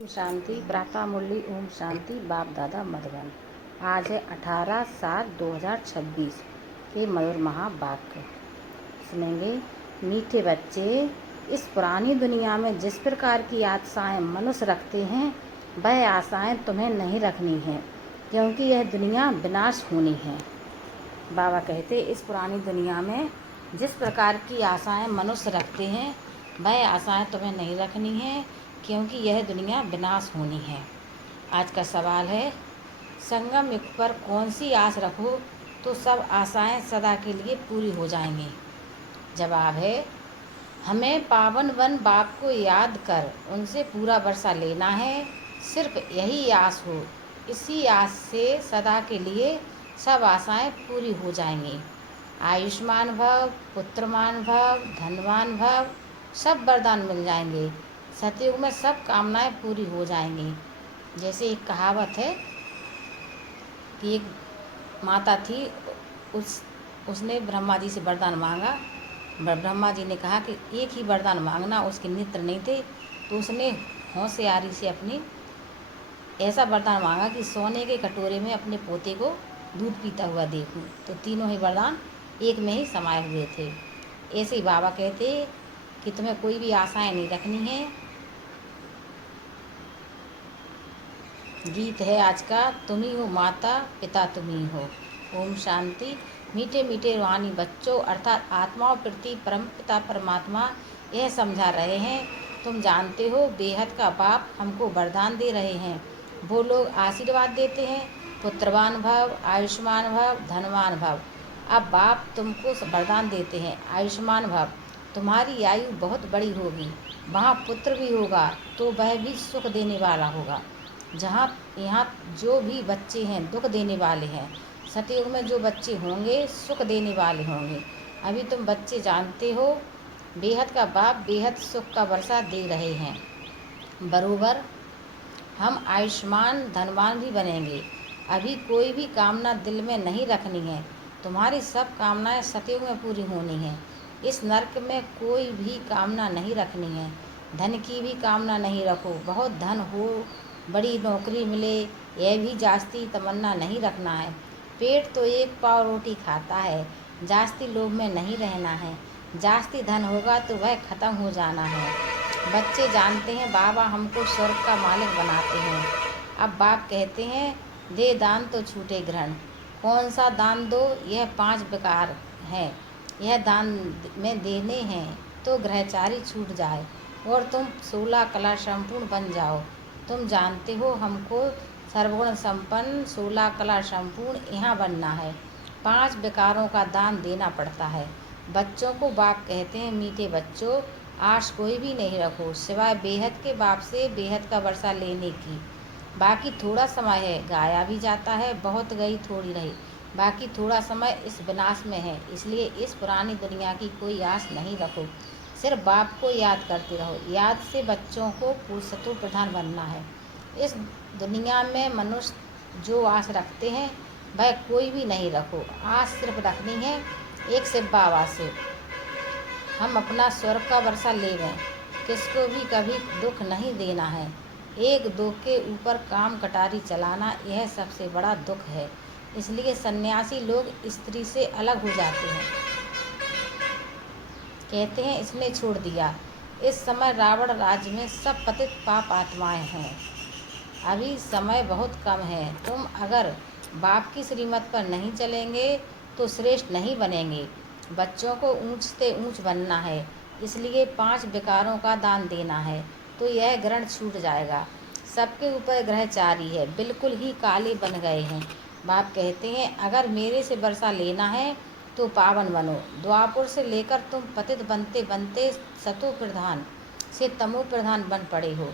ओम शांति। प्रातः मुरली। ओम शांति। बाप दादा मधुबन। आज है 18/7/2026 के मधुर महावाक्य सुनेंगे। मीठे बच्चे, इस पुरानी दुनिया में जिस प्रकार की आशाएं मनुष्य रखते हैं वह आशाएं तुम्हें नहीं रखनी हैं, क्योंकि यह दुनिया विनाश होनी है। बाबा कहते, इस पुरानी दुनिया में जिस प्रकार की आशाएं मनुष्य रखते हैं वह आशाएं तुम्हें नहीं रखनी है, क्योंकि यह दुनिया विनाश होनी है। आज का सवाल है, संगम युग पर कौन सी आस रखो तो सब आशाएं सदा के लिए पूरी हो जाएंगी। जवाब है, हमें पावन वन बाप को याद कर उनसे पूरा वर्षा लेना है। सिर्फ यही आस हो, इसी आस से सदा के लिए सब आशाएं पूरी हो जाएंगी। आयुष्मान भव, पुत्रमान भव, धनवान भव, सब वरदान मिल जाएंगे। सतयुग में सब कामनाएं पूरी हो जाएंगी। जैसे एक कहावत है कि एक माता थी, उसने ब्रह्मा जी से वरदान मांगा। ब्रह्मा जी ने कहा कि एक ही वरदान मांगना, उसके नेत्र नहीं थे, तो उसने होशियारी से अपनी ऐसा वरदान मांगा कि सोने के कटोरे में अपने पोते को दूध पीता हुआ देखूं। तो तीनों ही वरदान एक में ही समाये हुए थे। ऐसे ही बाबा कहते कि तुम्हें कोई भी आशाएं नहीं रखनी है। गीत है आज का, तुम ही हो माता पिता तुम ही हो। ओम शांति। मीठे मीठे रूहानी बच्चों, अर्थात आत्माओं प्रति परम पिता परमात्मा यह समझा रहे हैं, तुम जानते हो बेहद का बाप हमको वरदान दे रहे हैं। वो लोग आशीर्वाद देते हैं, पुत्रवान भव, आयुष्मान भव, धनवान भव। अब बाप तुमको वरदान देते हैं, आयुष्मान भव, तुम्हारी आयु बहुत बड़ी होगी, वहाँ पुत्र भी होगा तो वह भी सुख देने वाला होगा। जहाँ यहाँ जो भी बच्चे हैं दुख देने वाले हैं, सतयुग में जो बच्चे होंगे सुख देने वाले होंगे। अभी तुम बच्चे जानते हो बेहद का बाप बेहद सुख का वर्षा दे रहे हैं। बरोबर हम आयुष्मान धनवान भी बनेंगे। अभी कोई भी कामना दिल में नहीं रखनी है, तुम्हारी सब कामनाएं सतयुग में पूरी होनी है। इस नरक में कोई भी कामना नहीं रखनी है। धन की भी कामना नहीं रखो, बहुत धन हो, बड़ी नौकरी मिले, यह भी जास्ती तमन्ना नहीं रखना है। पेट तो एक पाव रोटी खाता है, जास्ती लोभ में नहीं रहना है। जास्ती धन होगा तो वह खत्म हो जाना है। बच्चे जानते हैं बाबा हमको स्वर्ग का मालिक बनाते हैं। अब बाप कहते हैं, दे दान तो छूटे ग्रहण। कौन सा दान दो? यह 5 विकार हैं, यह दान में देने हैं तो ग्रहचारी छूट जाए और तुम 16 कला संपूर्ण बन जाओ। तुम जानते हो हमको सर्वगुण संपन्न 16 कला संपूर्ण यहाँ बनना है। 5 विकारों का दान देना पड़ता है। बच्चों को बाप कहते हैं, मीठे बच्चों, आश कोई भी नहीं रखो सिवाय बेहद के बाप से बेहद का वर्षा लेने की। बाकी थोड़ा समय है, गाया भी जाता है, बहुत गई थोड़ी रही। बाकी थोड़ा समय इस विनाश में है, इसलिए इस पुरानी दुनिया की कोई आस नहीं रखो। सिर्फ बाप को याद करते रहो। याद से बच्चों को पुरुषत्व प्रधान बनना है। इस दुनिया में मनुष्य जो आस रखते हैं वह कोई भी नहीं रखो। आस सिर्फ रखनी है एक शिव बाबा से, हम अपना स्वर्ग का वर्षा ले गए। किसको भी कभी दुख नहीं देना है। एक दो के ऊपर काम कटारी चलाना यह सबसे बड़ा दुख है। इसलिए सन्यासी लोग स्त्री से अलग हो जाते हैं, कहते हैं इसने छोड़ दिया। इस समय रावण राज्य में सब पतित पाप आत्माएं हैं। अभी समय बहुत कम है। तुम अगर बाप की श्रीमत पर नहीं चलेंगे तो श्रेष्ठ नहीं बनेंगे। बच्चों को ऊंच से ऊंच बनना है, इसलिए 5 विकारों का दान देना है तो यह ग्रहण छूट जाएगा। सबके ऊपर ग्रहचारी है, बिल्कुल ही काले बन गए हैं। बाप कहते हैं, अगर मेरे से वर्षा लेना है तो पावन बनो। द्वापुर से लेकर तुम पतित बनते बनते सतो प्रधान से तमो प्रधान बन पड़े हो।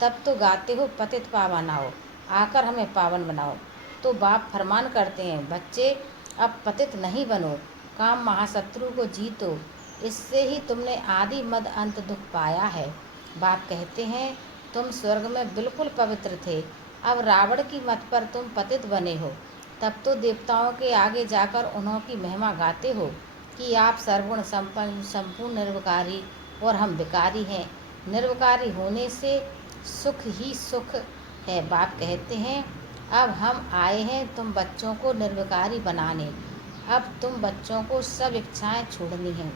तब तो गाते हो पतित पावन आओ, आकर हमें पावन बनाओ। तो बाप फरमान करते हैं, बच्चे अब पतित नहीं बनो, काम महाशत्रु को जीतो। इससे ही तुमने आदि मद अंत दुख पाया है। बाप कहते हैं, तुम स्वर्ग में बिल्कुल पवित्र थे, अब रावण की मत पर तुम पतित बने हो। तब तो देवताओं के आगे जाकर उन्हों की महिमा गाते हो कि आप सर्वगुण संपन्न संपूर्ण निर्विकारी और हम विकारी हैं। निर्विकारी होने से सुख ही सुख है। बाप कहते हैं, अब हम आए हैं तुम बच्चों को निर्विकारी बनाने। अब तुम बच्चों को सब इच्छाएं छोड़नी हैं।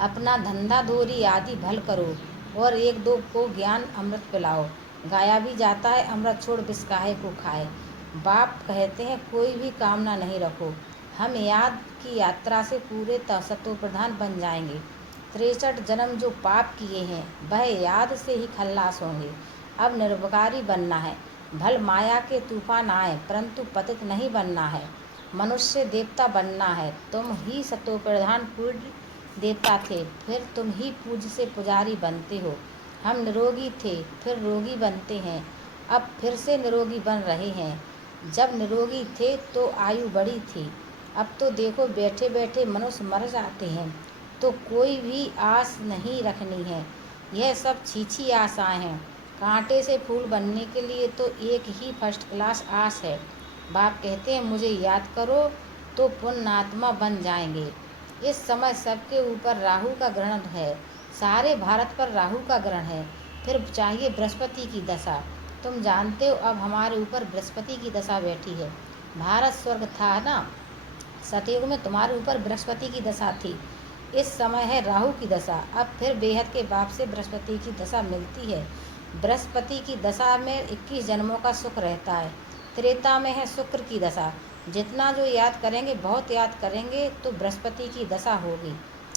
अपना धंधा धोरी आदि भल करो और एक दो को ज्ञान अमृत पिलाओ। गाया भी जाता है, अमृत छोड़ बिस काहे को खाए। बाप कहते हैं, कोई भी कामना नहीं रखो, हम याद की यात्रा से पूरे सतो प्रधान बन जाएंगे। 63 जन्म जो पाप किए हैं वह याद से ही खल्लास होंगे। अब निर्विकारी बनना है, भल माया के तूफान आए परंतु पतित नहीं बनना है। मनुष्य देवता बनना है, तुम ही सतो प्रधान पूर्ण देवता थे, फिर तुम ही पूज्य से पुजारी बनते हो। हम निरोगी थे, फिर रोगी बनते हैं, अब फिर से निरोगी बन रहे हैं। जब निरोगी थे तो आयु बड़ी थी, अब तो देखो बैठे बैठे मनुष्य मर जाते हैं। तो कोई भी आस नहीं रखनी है, यह सब छीछी आशाएं हैं। कांटे से फूल बनने के लिए तो एक ही फर्स्ट क्लास आस है। बाप कहते हैं, मुझे याद करो तो पुण्यात्मा बन जाएंगे। इस समय सबके ऊपर राहु का ग्रहण है, सारे भारत पर राहु का ग्रहण है। फिर चाहिए बृहस्पति की दशा। तुम जानते हो अब हमारे ऊपर बृहस्पति की दशा बैठी है। भारत स्वर्ग था ना, सतयुग में तुम्हारे ऊपर बृहस्पति की दशा थी। इस समय है राहु की दशा। अब फिर बेहद के बाप से बृहस्पति की दशा मिलती है। बृहस्पति की दशा में 21 जन्मों का सुख रहता है। त्रेता में है शुक्र की दशा। जितना जो याद करेंगे, बहुत याद करेंगे तो बृहस्पति की दशा होगी,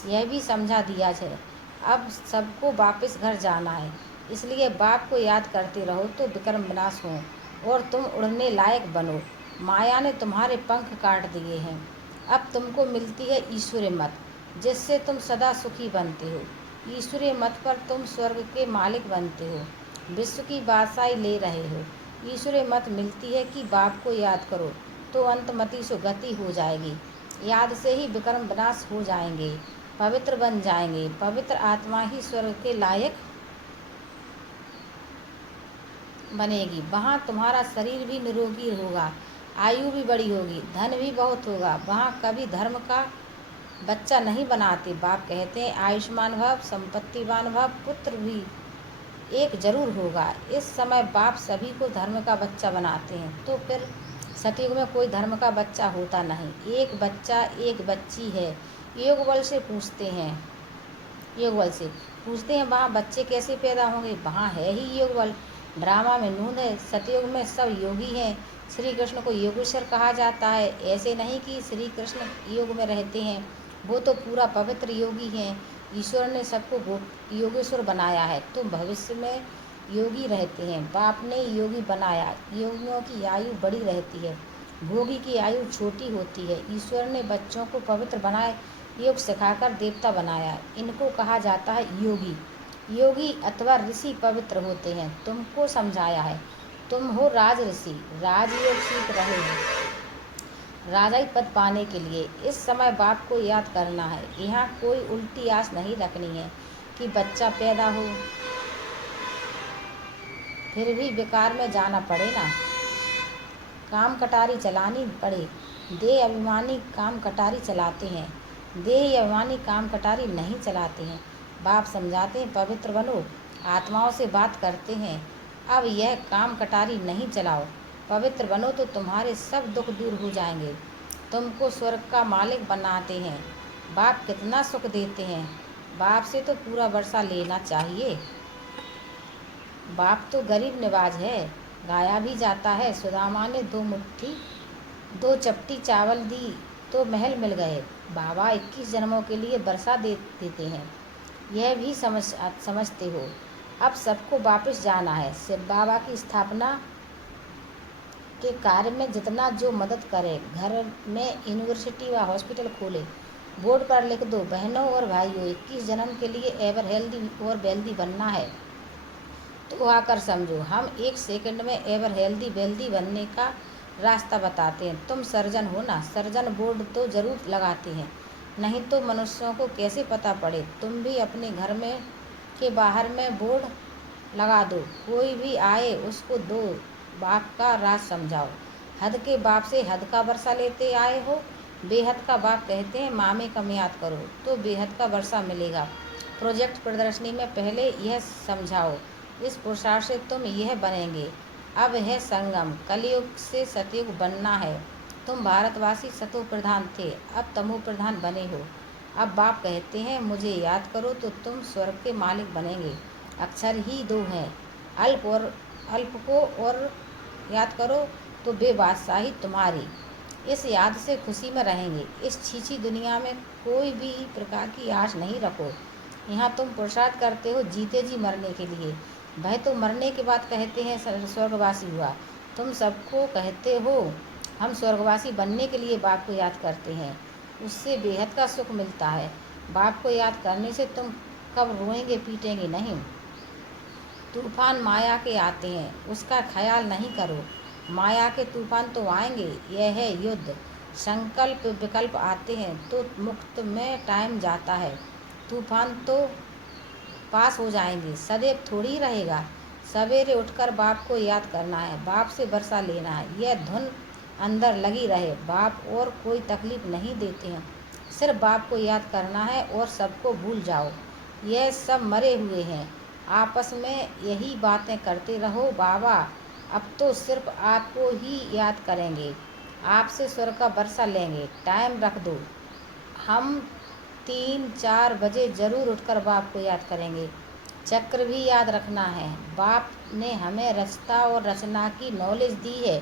यह भी समझा दिया है। अब सबको वापस घर जाना है, इसलिए बाप को याद करते रहो तो विक्रम विनाश हो और तुम उड़ने लायक बनो। माया ने तुम्हारे पंख काट दिए हैं। अब तुमको मिलती है ईश्वरीय मत, जिससे तुम सदा सुखी बनते हो। ईश्वरीय मत पर तुम स्वर्ग के मालिक बनते हो, विश्व की बादशाही ले रहे हो। ईश्वरीय मत मिलती है कि बाप को याद करो तो अंतमति सुगति हो जाएगी। याद से ही विक्रम विनाश हो जाएंगे, पवित्र बन जाएंगे। पवित्र आत्मा ही स्वर्ग के लायक बनेगी। वहाँ तुम्हारा शरीर भी निरोगी होगा, आयु भी बड़ी होगी, धन भी बहुत होगा। वहाँ कभी धर्म का बच्चा नहीं बनाते। बाप कहते हैं, आयुष्मान भव, संपत्तिवान भव, पुत्र भी एक जरूर होगा। इस समय बाप सभी को धर्म का बच्चा बनाते हैं, तो फिर सतयुग में कोई धर्म का बच्चा होता नहीं। एक बच्चा एक बच्ची है। योग बल से पूछते हैं, योग बल से पूछते हैं वहाँ बच्चे कैसे पैदा होंगे। वहाँ है ही योग बल। ड्रामा में नूंद है। सतयुग में सब योगी हैं। श्री कृष्ण को योगेश्वर कहा जाता है। ऐसे नहीं कि श्री कृष्ण योग में रहते हैं, वो तो पूरा पवित्र योगी हैं। ईश्वर ने सबको योगेश्वर बनाया है, तो भविष्य में योगी रहते हैं। बाप ने योगी बनाया। योगियों की आयु बड़ी रहती है, भोगी की आयु छोटी होती है। ईश्वर ने बच्चों को पवित्र बनाए, योग सिखाकर देवता बनाया। इनको कहा जाता है योगी। योगी अथवा ऋषि पवित्र होते हैं। तुमको समझाया है, तुम हो राज ऋषि, राजयोग सीख रहे हो राजाई पद पाने के लिए। इस समय बाप को याद करना है। यहाँ कोई उल्टी आस नहीं रखनी है कि बच्चा पैदा हो फिर भी बेकार में जाना पड़े ना, काम कटारी चलानी पड़े। देह अभिमानी काम कटारी चलाते हैं, देह अभिमानी काम कटारी नहीं चलाते हैं। बाप समझाते हैं, पवित्र बनो, आत्माओं से बात करते हैं। अब यह काम कटारी नहीं चलाओ, पवित्र बनो तो तुम्हारे सब दुख दूर हो जाएंगे। तुमको स्वर्ग का मालिक बनाते हैं। बाप कितना सुख देते हैं। बाप से तो पूरा वर्षा लेना चाहिए। बाप तो गरीब निवाज है। गाया भी जाता है, सुदामा ने दो चपटी चावल दी तो महल मिल गए। बाबा 21 जन्मों के लिए वर्षा देते हैं, यह भी समझते हो। अब सबको वापस जाना है। शिव बाबा की स्थापना के कार्य में जितना जो मदद करे, घर में यूनिवर्सिटी व हॉस्पिटल खोले, बोर्ड पर लिख दो, बहनों और भाइयों 21 जन्म के लिए एवर हेल्दी और वेल्दी बनना है तो आकर समझो। हम 1 सेकंड में एवर हेल्दी वेल्दी बनने का रास्ता बताते हैं। तुम सर्जन हो ना, सर्जन बोर्ड तो जरूर लगाते हैं, नहीं तो मनुष्यों को कैसे पता पड़े। तुम भी अपने घर में के बाहर में बोर्ड लगा दो, कोई भी आए उसको दो बाप का राज समझाओ। हद के बाप से हद का वर्षा लेते आए हो। बेहद का बाप कहते हैं, मामे कम याद करो तो बेहद का वर्षा मिलेगा। प्रोजेक्ट प्रदर्शनी में पहले यह समझाओ, इस पुरुषार्थ से तुम यह बनेंगे। अब है संगम, कलयुग से सतयुग बनना है। तुम भारतवासी सतो प्रधान थे, अब तमो प्रधान बने हो। अब बाप कहते हैं मुझे याद करो तो तुम स्वर्ग के मालिक बनेंगे। अक्षर ही दो हैं, अल्प को और याद करो तो बेबादशाही तुम्हारी। इस याद से खुशी में रहेंगे। इस छीछी दुनिया में कोई भी प्रकार की आश नहीं रखो। यहाँ तुम पुरुषार्थ करते हो जीते जी मरने के लिए। वह तो मरने के बाद कहते हैं स्वर्गवासी हुआ। तुम सबको कहते हो हम स्वर्गवासी बनने के लिए बाप को याद करते हैं, उससे बेहद का सुख मिलता है। बाप को याद करने से तुम कब रोएंगे पीटेंगे नहीं। तूफान माया के आते हैं, उसका ख्याल नहीं करो। माया के तूफान तो आएंगे, यह है युद्ध। संकल्प विकल्प आते हैं तो मुक्त में टाइम जाता है। तूफान तो पास हो जाएंगे, सदैव थोड़ी रहेगा। सवेरे उठकर बाप को याद करना है, बाप से वर्षा लेना है। यह धुन अंदर लगी रहे। बाप और कोई तकलीफ नहीं देते हैं, सिर्फ बाप को याद करना है और सबको भूल जाओ। यह सब मरे हुए हैं, आपस में यही बातें करते रहो। बाबा अब तो सिर्फ आपको ही याद करेंगे, आपसे स्वर्ग का वर्षा लेंगे। टाइम रख दो, हम 3-4 बजे ज़रूर उठकर बाप को याद करेंगे। चक्र भी याद रखना है, बाप ने हमें रचता और रचना की नॉलेज दी है।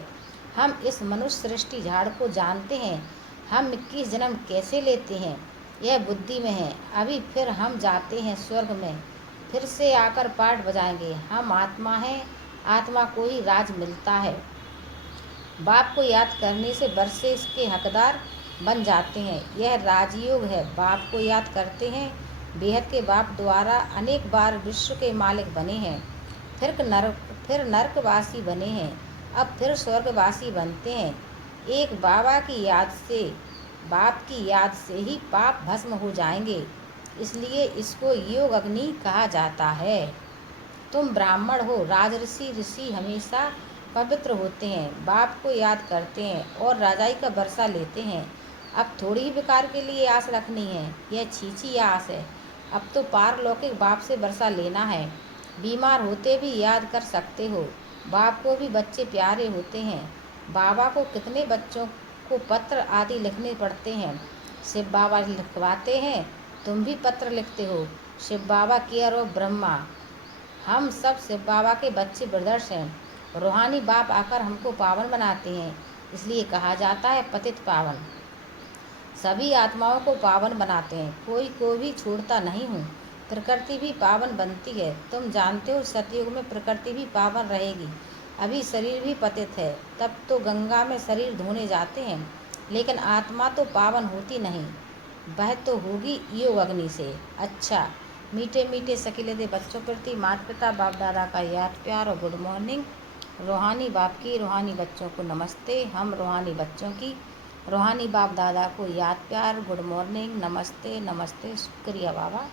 हम इस मनुष्य सृष्टि झाड़ को जानते हैं। हम 21 जन्म कैसे लेते हैं यह बुद्धि में है। अभी फिर हम जाते हैं स्वर्ग में, फिर से आकर पाठ बजाएंगे। हम आत्मा हैं, आत्मा को ही राज मिलता है। बाप को याद करने से वर्षे इसके हकदार बन जाते हैं। यह राजयोग है। बाप को याद करते हैं, बेहद के बाप द्वारा अनेक बार विश्व के मालिक बने हैं, फिर नरकवासी बने हैं, अब फिर स्वर्गवासी बनते हैं। एक बाबा की याद से, बाप की याद से ही पाप भस्म हो जाएंगे, इसलिए इसको योग अग्नि कहा जाता है। तुम ब्राह्मण हो, राजऋषि ऋषि हमेशा पवित्र होते हैं, बाप को याद करते हैं और राजाई का वर्षा लेते हैं। अब थोड़ी ही विकार के लिए आस रखनी है, यह छीछी आस है। अब तो पारलौकिक बाप से वर्षा लेना है। बीमार होते भी याद कर सकते हो। बाप को भी बच्चे प्यारे होते हैं। बाबा को कितने बच्चों को पत्र आदि लिखने पड़ते हैं, शिव बाबा लिखवाते हैं। तुम भी पत्र लिखते हो। शिव बाबा केयर ऑफ ब्रह्मा। हम सब शिव बाबा के बच्चे ब्रदर्स हैं। रूहानी बाप आकर हमको पावन बनाते हैं, इसलिए कहा जाता है पतित पावन। सभी आत्माओं को पावन बनाते हैं, कोई को भी छोड़ता नहीं हूँ। प्रकृति भी पावन बनती है। तुम जानते हो सतयुग में प्रकृति भी पावन रहेगी। अभी शरीर भी पतित है, तब तो गंगा में शरीर धोने जाते हैं, लेकिन आत्मा तो पावन होती नहीं, वह तो होगी योग अग्नि से। अच्छा, मीठे मीठे सकीले दे बच्चों प्रति माता पिता बाप दादा का याद प्यार और गुड मॉर्निंग। रूहानी बाप की रूहानी बच्चों को नमस्ते। हम रूहानी बच्चों की रूहानी बाप दादा को याद प्यार गुड मॉर्निंग, नमस्ते नमस्ते। शुक्रिया बाबा,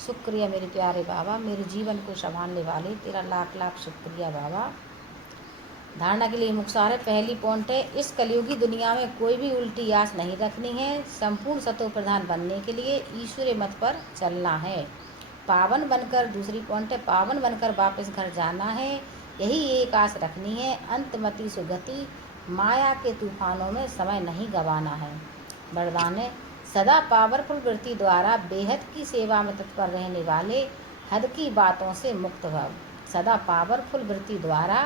शुक्रिया मेरे प्यारे बाबा, मेरे जीवन को संभालने वाले, तेरा लाख लाख शुक्रिया बाबा। धारणा के लिए मुख्तार है। पहली पॉइंट है, इस कलयुगी दुनिया में कोई भी उल्टी आस नहीं रखनी है। संपूर्ण सतो प्रधान बनने के लिए ईश्वरीय मत पर चलना है। पावन बनकर, दूसरी पॉइंट है, पावन बनकर वापस घर जाना है, यही एक आस रखनी है। अंतमति सुगति, माया के तूफानों में समय नहीं गंवाना है। वरदान है, सदा पावरफुल वृत्ति द्वारा बेहद की सेवा में तत्पर रहने वाले, हद की बातों से मुक्त भव। सदा पावरफुल वृत्ति द्वारा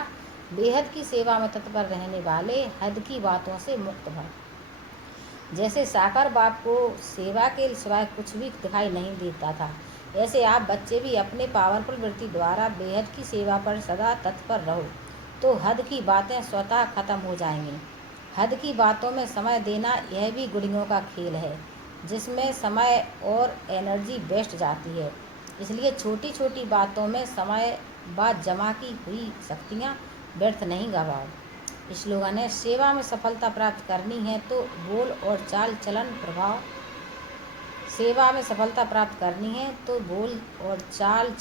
बेहद की सेवा में तत्पर रहने वाले, हद की बातों से मुक्त भव। जैसे साकार बाप को सेवा के सिवाय कुछ भी दिखाई नहीं देता था, ऐसे आप बच्चे भी अपने पावरफुल वृत्ति द्वारा बेहद की सेवा पर सदा तत्पर रहो, तो हद की बातें स्वतः खत्म हो जाएंगी। हद की बातों में समय देना यह भी गुड़ियों का खेल है, जिसमें समय और एनर्जी वेस्ट जाती है। इसलिए छोटी छोटी बातों में समय बाद जमा की हुई शक्तियाँ व्यर्थ नहीं गवाओ। स्लोगन है, सेवा में सफलता प्राप्त करनी है तो बोल और चाल चलन प्रभाव। सेवा में सफलता प्राप्त करनी है तो बोल और चाल